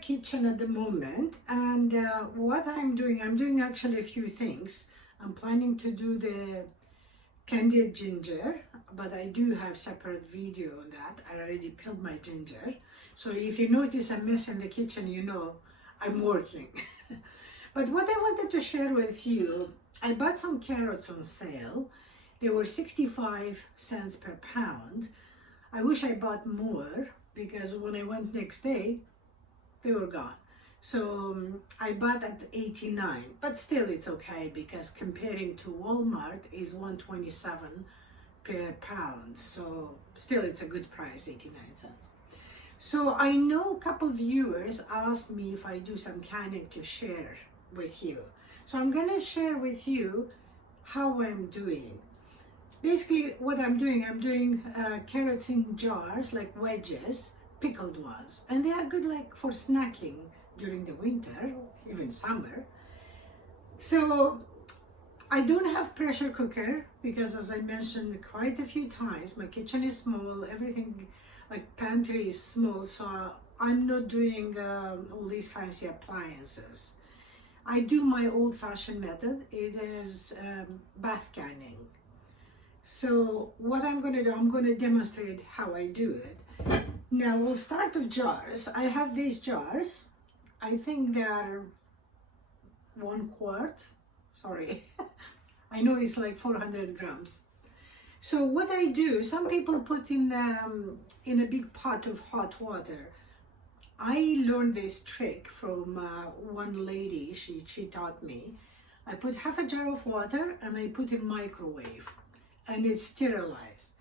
kitchen at the moment, and what I'm doing actually a few things. I'm planning to do the candied ginger, but I do have separate video on that. I already peeled my ginger. So if you notice a mess in the kitchen, you know I'm working. But what I wanted to share with you, I bought some carrots on sale. They were 65 cents per pound. I wish I bought more because when I went next day, they were gone. So I bought at 89, but still it's okay because comparing to Walmart is 127 per pound. So still it's a good price, 89 cents. So I know a couple viewers asked me if I do some canning to share with you. So I'm gonna share with you how I'm doing. Basically what I'm doing carrots in jars like wedges, pickled ones, and they are good like for snacking during the winter, even summer. So I don't have pressure cooker because, as I mentioned quite a few times, my kitchen is small, everything like pantry is small, so I'm not doing all these fancy appliances. I do my old-fashioned method. It is bath canning. So what I'm going to do, I'm going to demonstrate how I do it. Now we'll start with jars. I have these jars. I think they are 1 quart. Sorry. I know it's like 400 grams. So what I do, some people put in a big pot of hot water. I learned this trick from one lady. She taught me. I put half a jar of water and I put in microwave, and it's sterilized.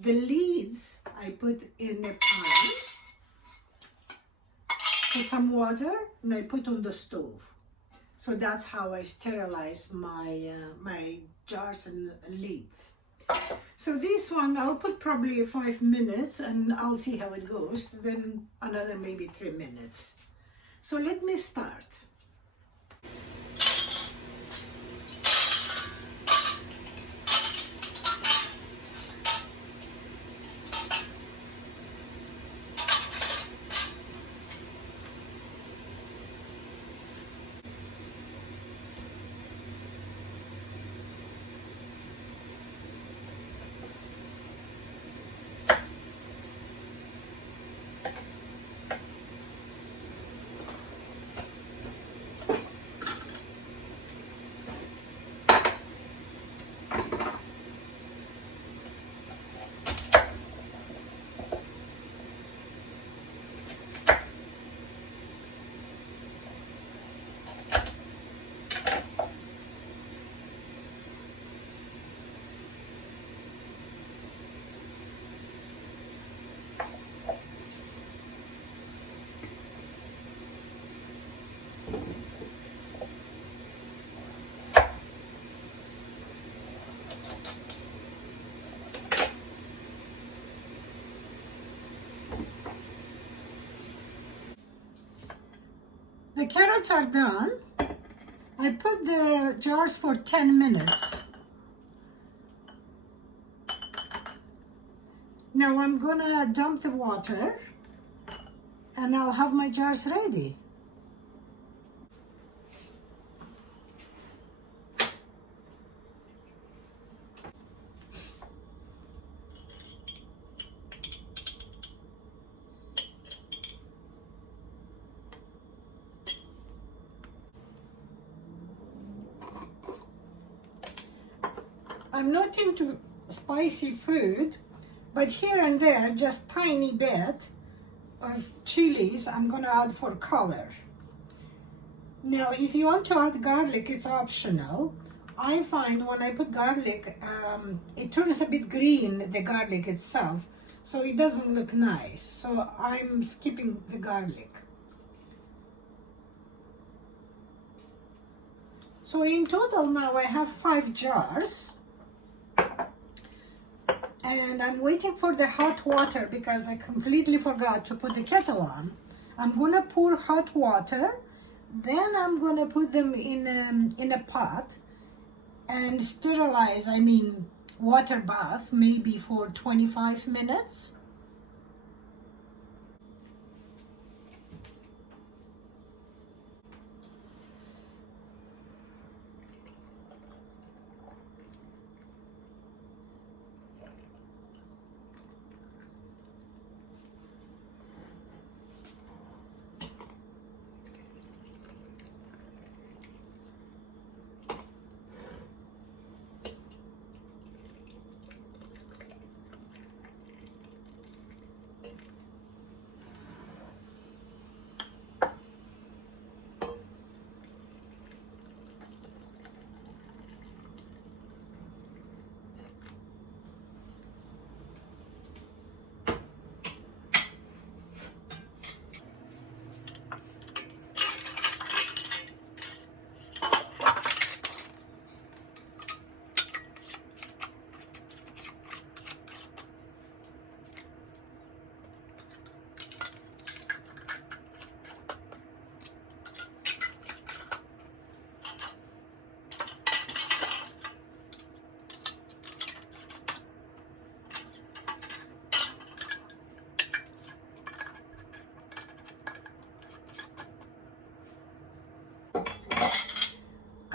The lids I put in a pan, put some water, and I put on the stove. So that's how I sterilize my my jars and lids. So this one I'll put probably 5 minutes and I'll see how it goes. Then another maybe 3 minutes. So let me start. The carrots are done. I put the jars for 10 minutes. Now I'm gonna dump the water and I'll have my jars ready. I'm not into spicy food, but here and there, just tiny bit of chilies I'm gonna add for color. Now, if you want to add garlic, it's optional. I find when I put garlic, it turns a bit green, the garlic itself, so it doesn't look nice. So I'm skipping the garlic. So in total now I have 5 jars. And I'm waiting for the hot water because I completely forgot to put the kettle on. I'm gonna pour hot water, then I'm gonna put them in a pot and sterilize, water bath, maybe for 25 minutes.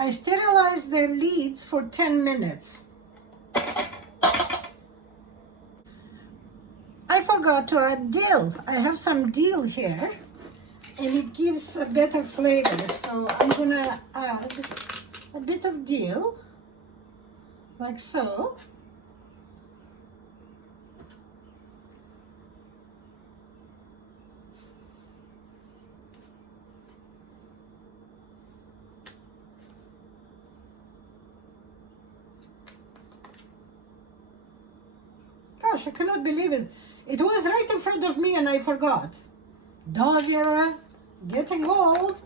I sterilize the lids for 10 minutes. I forgot to add dill. I have some dill here and it gives a better flavor. So I'm gonna add a bit of dill, like so. Gosh, I cannot believe it. It was right in front of me and I forgot. Dog era, getting old.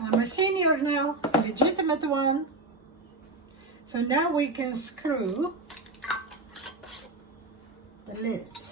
I'm a senior now, a legitimate one. So now we can screw the lids.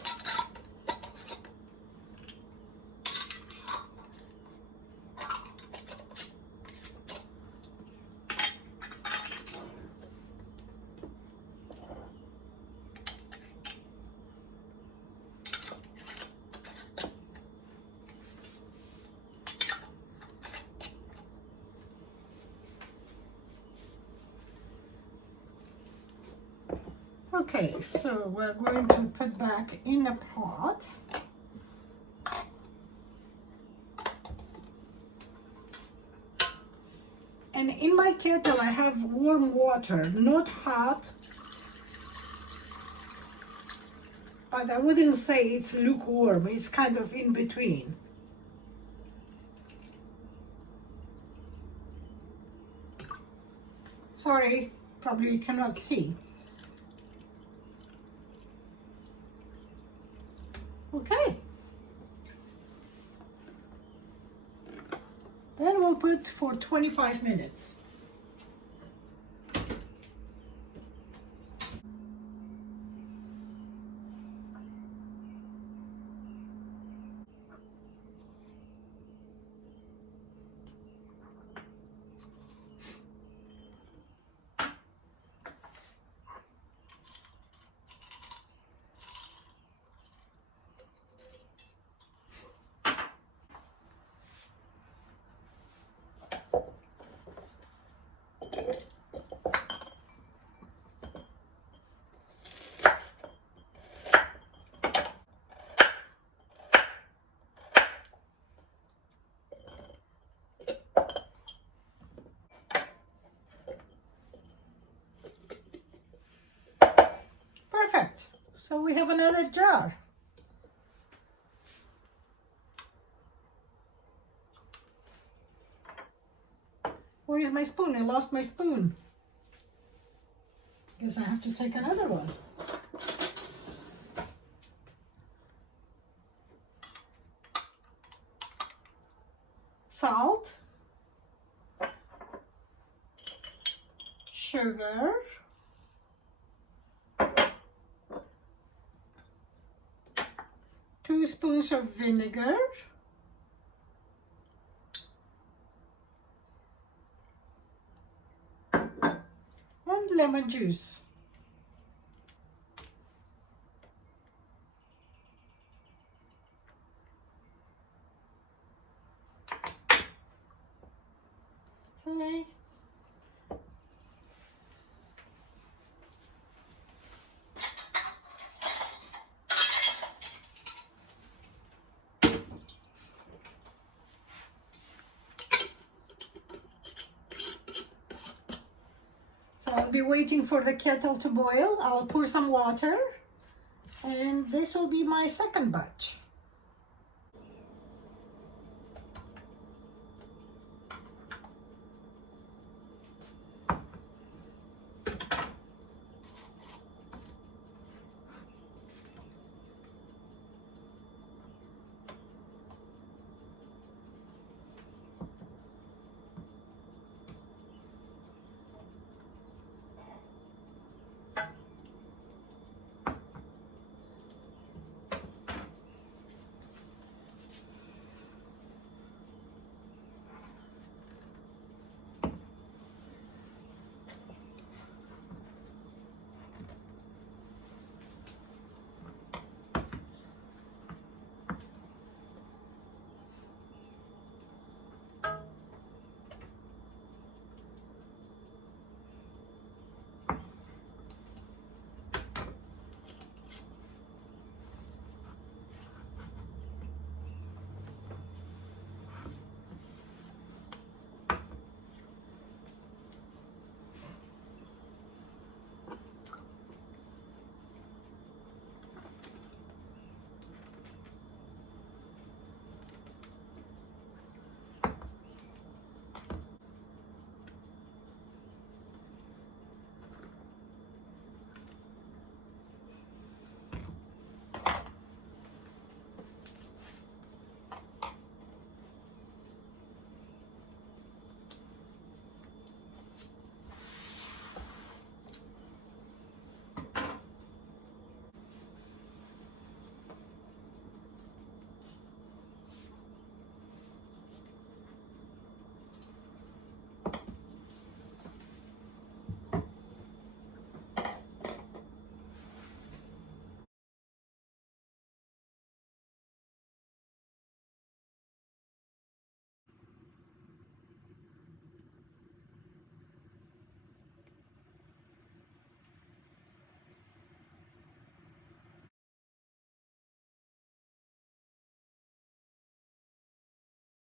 Okay, so we're going to put back in a pot. And in my kettle I have warm water, not hot, but I wouldn't say it's lukewarm, it's kind of in between. Sorry, probably you cannot see. Okay. Then we'll put for 25 minutes. Perfect. So we have another jar. Where is my spoon? I lost my spoon. Guess I have to take another one. Salt, sugar, 2 spoons of vinegar, and lemon juice. Okay. So I'll be waiting for the kettle to boil. I'll pour some water, and this will be my second batch.